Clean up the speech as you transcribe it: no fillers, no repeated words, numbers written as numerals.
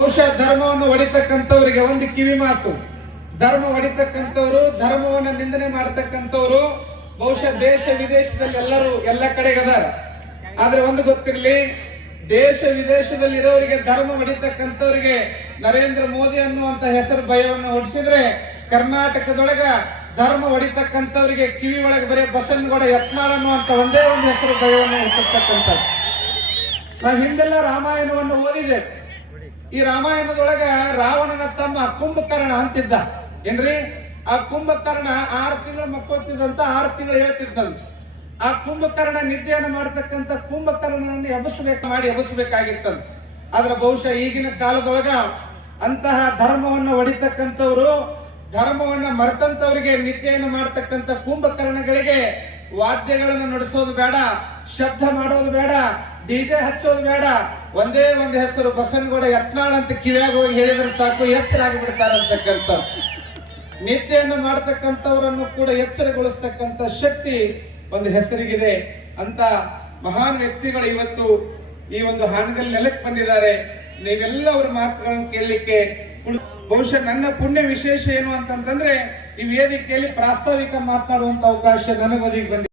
ಬಹುಶಃ ಧರ್ಮವನ್ನು ಒಡಿತಕ್ಕಂಥವರಿಗೆ ಒಂದು ಕಿವಿ ಮಾತು, ಧರ್ಮ ಒಡಿತಕ್ಕಂಥವ್ರು, ಧರ್ಮವನ್ನು ನಿಂದನೆ ಮಾಡತಕ್ಕಂಥವ್ರು ಬಹುಶಃ ದೇಶ ವಿದೇಶದಲ್ಲಿ ಎಲ್ಲರೂ ಎಲ್ಲ ಕಡೆಗದಾರ. ಆದ್ರೆ ಒಂದು ಗೊತ್ತಿರಲಿ, ದೇಶ ವಿದೇಶದಲ್ಲಿ ಇರೋರಿಗೆ ಧರ್ಮ ಒಡಿತಕ್ಕಂಥವ್ರಿಗೆ ನರೇಂದ್ರ ಮೋದಿ ಅನ್ನುವಂತ ಹೆಸರು ಭಯವನ್ನು ಹೊಡಿಸಿದ್ರೆ, ಕರ್ನಾಟಕದೊಳಗ ಧರ್ಮ ಹೊಡಿತಕ್ಕಂಥವ್ರಿಗೆ ಕಿವಿ ಒಳಗೆ ಬರೀ ಬಸವನಗೌಡ ಯತ್ನಾಳ್ ಅನ್ನುವಂತ ಒಂದೇ ಒಂದು ಹೆಸರು ಭಯವನ್ನು ಹೊಡಿಸತಕ್ಕಂಥದ್ದು. ನಾವು ಹಿಂದೆಲ್ಲ ರಾಮಾಯಣವನ್ನು ಓದಿದೆ. ಈ ರಾಮಾಯಣದೊಳಗ ರಾವಣನ ತಮ್ಮ ಕುಂಭಕರ್ಣ ಅಂತಿದ್ದ. ಏನ್ರಿ, ಆ ಕುಂಭಕರ್ಣ 6 ತಿಂಗಳು ಮಕ್ಕೋತಿದ್ದಂತ, 6 ತಿಂಗಳು ಹೇಳ್ತಿದ್ದಂತ. ಆ ಕುಂಭಕರ್ಣ ನಿದ್ದೆಯನ್ನು ಮಾಡತಕ್ಕಂತ ಕುಂಭಕರ್ಣನನ್ನು ಎಬಸಬೇಕಾಗಿತ್ತಂತ. ಆದ್ರೆ ಬಹುಶಃ ಈಗಿನ ಕಾಲದೊಳಗ ಅಂತಹ ಧರ್ಮವನ್ನು ಹೊಡಿತಕ್ಕಂಥವ್ರು, ಧರ್ಮವನ್ನ ಮರೆತಂತವರಿಗೆ ನಿದ್ದೆಯನ್ನು ಮಾಡತಕ್ಕಂತ ಕುಂಭಕರ್ಣಗಳಿಗೆ ವಾದ್ಯಗಳನ್ನು ನುಡಿಸೋದು ಬೇಡ, ಶಬ್ದ ಮಾಡೋದು ಬೇಡ, ಡಿಜೆ ಹಚ್ಚೋದು ಬೇಡ, ಒಂದೇ ಒಂದು ಹೆಸರು ಬಸವನಗೌಡ ಯತ್ನಾಳ್ ಅಂತ ಕಿವಿಯಾಗ ಹೋಗಿ ಹೇಳಿದ್ರೆ ಸಾಕು, ಎಚ್ಚರಾಗಿ ಬಿಡ್ತಾರಂತಕ್ಕಂಥ. ನಿದ್ದೆಯನ್ನು ಮಾಡತಕ್ಕಂಥವರನ್ನು ಕೂಡ ಎಚ್ಚರಗೊಳಿಸ್ತಕ್ಕಂಥ ಶಕ್ತಿ ಒಂದು ಹೆಸರಿಗಿದೆ. ಅಂತ ಮಹಾನ್ ವ್ಯಕ್ತಿಗಳು ಇವತ್ತು ಈ ಒಂದು ಹಾನಗಲ್ ನೆಲಕ್ಕೆ ಬಂದಿದ್ದಾರೆ. ನೀವೆಲ್ಲ ಅವರ ಮಾತುಗಳನ್ನು ಕೇಳಲಿಕ್ಕೆ ಬಹುಶಃ ನನ್ನ ಪುಣ್ಯ ವಿಶೇಷ ಏನು ಅಂತಂದ್ರೆ ಈ ವೇದಿಕೆಯಲ್ಲಿ ಪ್ರಾಸ್ತಾವಿಕ ಮಾತನಾಡುವಂತ ಅವಕಾಶ ನನಗೆ ಒದಗಿ ಬಂದಿದೆ.